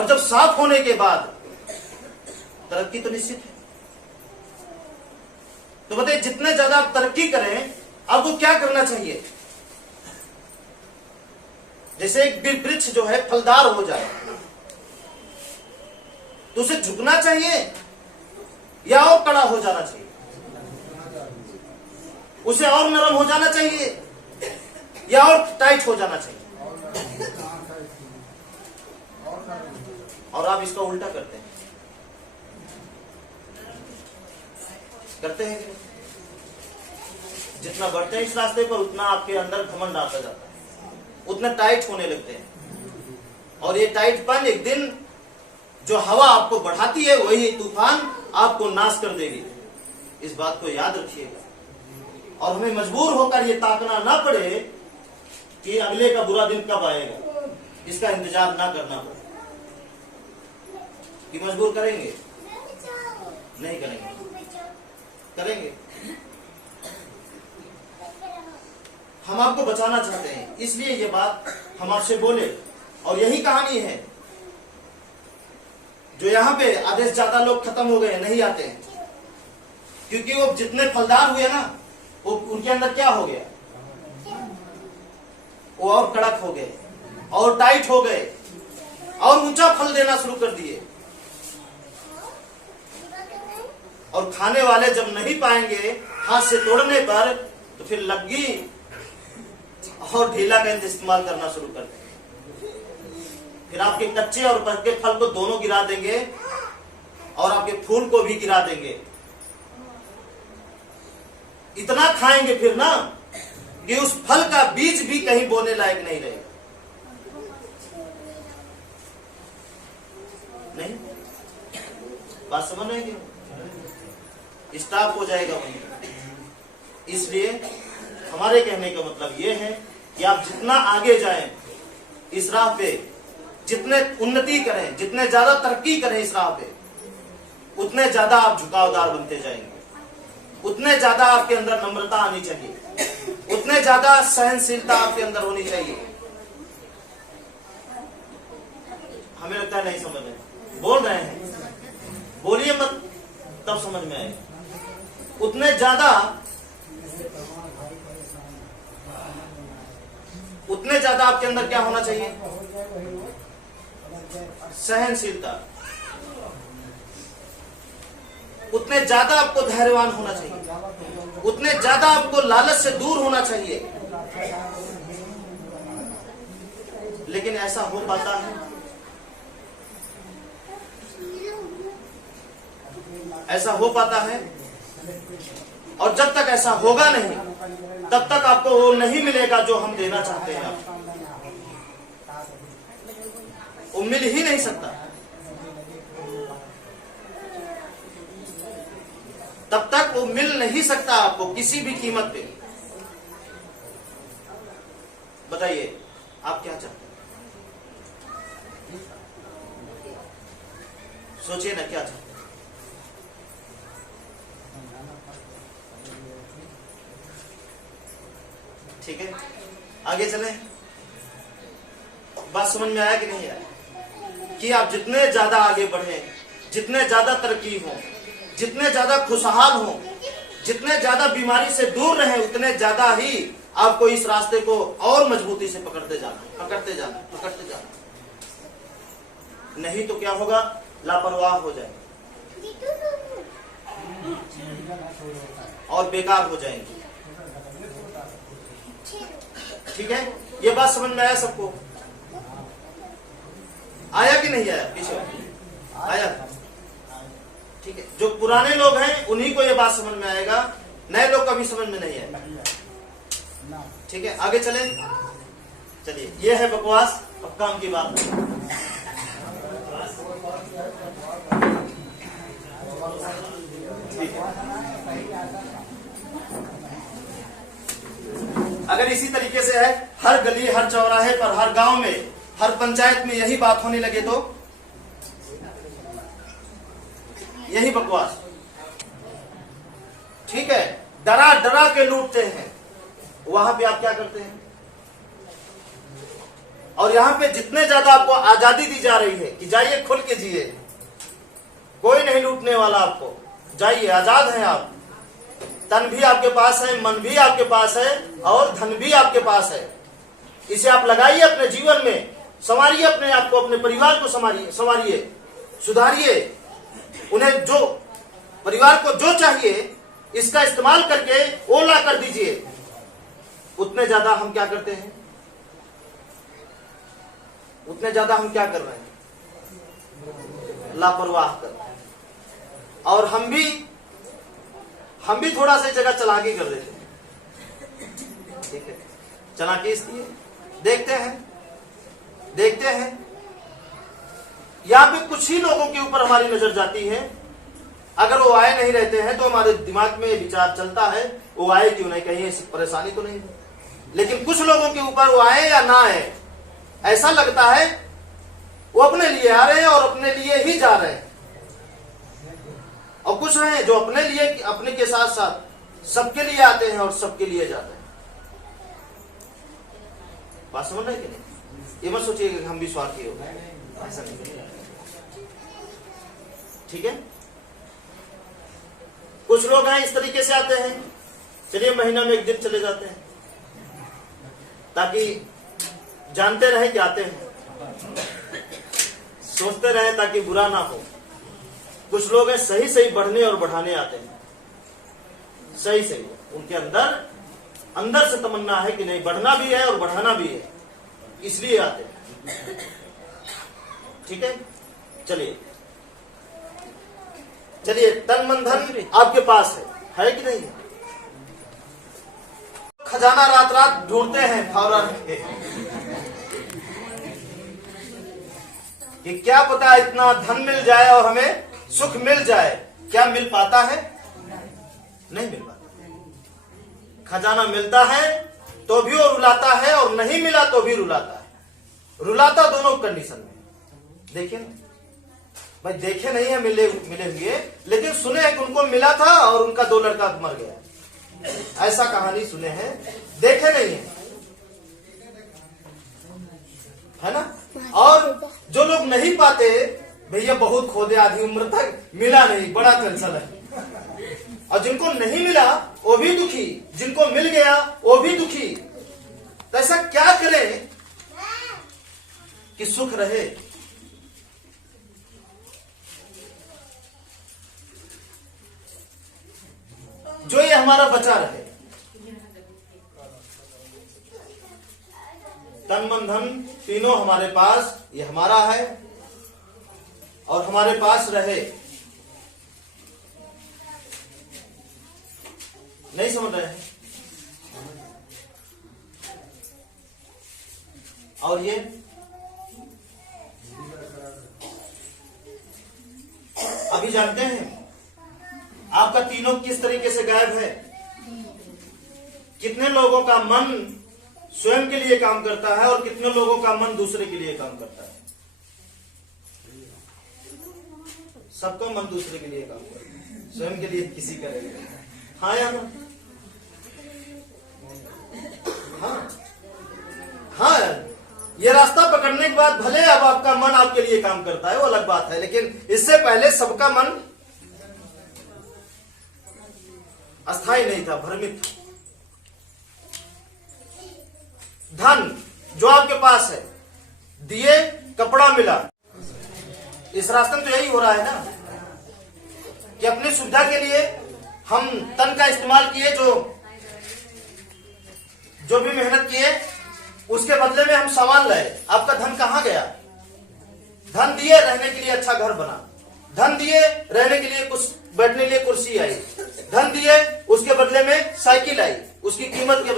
और जब साफ होने के बाद तरक्की तो निश्चित है। तो बताइए, जितने ज्यादा आप तरक्की करें, आपको क्या करना चाहिए? जैसे एक वृक्ष जो है फलदार हो जाए तो उसे झुकना चाहिए या और कड़ा हो जाना चाहिए? उसे और नरम हो जाना चाहिए या और टाइट हो जाना चाहिए? और आप इसका उल्टा करते हैं कि नहीं? जितना बढ़ते हैं इस रास्ते पर उतना आपके अंदर घमंड आता जाता है, उतना टाइट होने लगते हैं। और ये टाइटपन एक दिन जो हवा आपको बढ़ाती है वही तूफान आपको नाश कर देगी। इस बात को याद रखिएगा। और हमें मजबूर होकर ये ताकना ना पड़े कि अगले का बुरा दिन कब आएगा, इसका इंतजार ना करना पड़े। कि मजबूर करेंगे? नहीं करेंगे। करेंगे। हम आपको बचाना चाहते हैं, इसलिए ये बात हम आपसे बोले। और यही कहानी है जो यहाँ पे आधे ज्यादा लोग खत्म हो गए, नहीं आते हैं, क्योंकि वो जितने फलदार हुए ना, वो उनके अंदर क्या हो गया? वो और कड़क हो गए, और टाइट हो गए, और ऊंचा फल देना शुरू कर दिए। और खाने वाले जब नहीं पाएंगे हाथ से तोड़ने पर, तो फिर लग्गी और ढीला का इस्तेमाल करना शुरू कर देंगे। फिर आपके कच्चे और पके फल को दोनों गिरा देंगे और आपके फूल को भी गिरा देंगे। इतना खाएंगे फिर ना कि उस फल का बीज भी कहीं बोने लायक नहीं रहेगा। नहीं, बात समझ रहे हैं? स्टॉप हो जाएगा वहीं। इसलिए हमारे कहने का मतलब यह है कि आप जितना आगे जाएं इस राह पे, जितने उन्नति करें, जितने ज्यादा तरक्की करें इस राह पे, उतने ज्यादा आप झुकावदार बनते जाएंगे, उतने ज्यादा आपके अंदर नम्रता आनी चाहिए, उतने ज्यादा सहनशीलता आपके अंदर होनी चाहिए। हमें लगता है नहीं समझ में, बोल रहे हैं, बोलिए मत, तब समझ में आएगा। उतने ज्यादा आपके अंदर क्या होना चाहिए? सहनशीलता। उतने ज्यादा आपको धैर्यवान होना चाहिए, उतने ज्यादा आपको लालच से दूर होना चाहिए। लेकिन ऐसा हो पाता है? ऐसा हो पाता है? और जब तक ऐसा होगा नहीं, तब तक आपको वो नहीं मिलेगा जो हम देना चाहते हैं। आप वो मिल ही नहीं सकता। तब तक वो मिल नहीं सकता आपको किसी भी कीमत पे। बताइए आप क्या चाहते हैं? सोचिए ना, क्या चाहते हैं? ठीक है, आगे चलें। बात समझ में आया कि नहीं आया? कि आप जितने ज्यादा आगे बढ़े, जितने ज्यादा तरक्की हो, जितने ज्यादा खुशहाल हो, जितने ज्यादा बीमारी से दूर रहें, उतने ज्यादा ही आपको इस रास्ते को और मजबूती से पकड़ते जाना, पकड़ते जाना, पकड़ते जाना। नहीं तो क्या होगा? लापरवाह हो जाएंगे और बेकार हो जाएंगे। ठीक है, ये बात समझ में आया सबको? आया कि नहीं आया? पीछे आया? ठीक है, जो पुराने लोग हैं उन्हीं को ये बात समझ में आएगा, नए लोग कभी समझ में नहीं आएगा। ठीक है, आगे चलें। चलिए, ये है बकवास, अब काम की बात। ठीक है, अगर इसी तरीके से है, हर गली, हर चौराहे पर, हर गांव में, हर पंचायत में यही बात होने लगे तो यही बकवास। ठीक है, डरा डरा के लूटते हैं। वहां पे आप क्या करते हैं? और यहाँ पे जितने ज्यादा आपको आजादी दी जा रही है कि जाइए खुल के जिए, कोई नहीं लूटने वाला आपको, जाइए आजाद हैं आप, तन भी आपके पास है, मन भी आपके पास है और धन भी आपके पास है। इसे आप लगाइए अपने जीवन में, संवारिए अपने आप को, अपने परिवार को संवारिए, सुधारिए। उन्हें जो परिवार को जो चाहिए इसका इस्तेमाल करके वो ला कर दीजिए। उतने ज्यादा हम क्या करते हैं, उतने ज्यादा हम क्या कर रहे हैं, लापरवाह कर रहे हैं। और हम भी थोड़ा सा जगह चालाकी कर देते हैं। ठीक है, चालाकी इसलिए देखते हैं यहाँ पे कुछ ही लोगों के ऊपर हमारी नजर जाती है। अगर वो आए नहीं रहते हैं तो हमारे दिमाग में विचार चलता है वो आए क्यों नहीं, कहीं ऐसी परेशानी तो नहीं है। लेकिन कुछ लोगों के ऊपर वो आए या ना आए, ऐसा लगता है वो अपने लिए आ रहे हैं और अपने लिए ही जा रहे हैं। और कुछ हैं जो अपने लिए, अपने के साथ साथ सबके लिए आते हैं और सबके लिए जाते हैं। बात समझ रहे कि नहीं? ये मत सोचिए कि हम भी स्वार्थी हो, ऐसा नहीं। ठीक है, कुछ लोग हैं इस तरीके से आते हैं, चलिए महीना में एक दिन चले जाते हैं ताकि जानते रहे कि आते हैं, सोचते रहे ताकि बुरा ना हो। कुछ लोग हैं सही बढ़ने और बढ़ाने आते हैं, सही उनके अंदर से तमन्ना है कि नहीं बढ़ना भी है और बढ़ाना भी है, इसलिए आते हैं। ठीक है, चलिए तन मन धन आपके पास है कि नहीं है? खजाना रात रात ढूंढते हैं फावड़ा के कि क्या पता इतना धन मिल जाए और हमें सुख मिल जाए। क्या मिल पाता है? नहीं मिल पाता। खजाना मिलता है तो भी वो रुलाता है और नहीं मिला तो भी रुलाता है। रुलाता दोनों कंडीशन में। देखिए ना भाई, देखे नहीं है मिले हुए, लेकिन सुने हैं कि उनको मिला था और उनका 2 लड़का मर गया, ऐसा कहानी सुने हैं, देखे नहीं है ना। और जो लोग नहीं पाते, भैया बहुत खोदे आधी उम्र तक मिला नहीं, बड़ा टेंशन है। और जिनको नहीं मिला वो भी दुखी, जिनको मिल गया वो भी दुखी। तो ऐसा क्या करें कि सुख रहे? जो ये हमारा बचा रहे, तन मन धन तीनों हमारे पास, ये हमारा है और हमारे पास रहे। नहीं समझ रहे हैं? और ये अभी जानते हैं आपका तीनों किस तरीके से गायब है। कितने लोगों का मन स्वयं के लिए काम करता है और कितने लोगों का मन दूसरे के लिए काम करता है। सबका मन दूसरे के लिए काम करता है, स्वयं के लिए किसी का नहीं। हाँ या ना? हाँ ये रास्ता पकड़ने के बाद भले अब आपका मन आपके लिए काम करता है, वो अलग बात है, लेकिन इससे पहले सबका मन अस्थाई नहीं था, भ्रमित था। धन जो आपके पास है, दिए कपड़ा मिला, इस रास्ते में तो यही हो रहा है ना कि अपनी सुविधा के लिए हम तन का इस्तेमाल किए, जो भी मेहनत किए उसके बदले में हम सामान लाए। आपका धन कहाँ गया? धन दिए रहने के लिए अच्छा घर बना, धन दिए रहने के लिए कुछ बैठने के लिए कुर्सी आई, धन दिए उसके बदले में साइकिल आई, उसकी कीमत के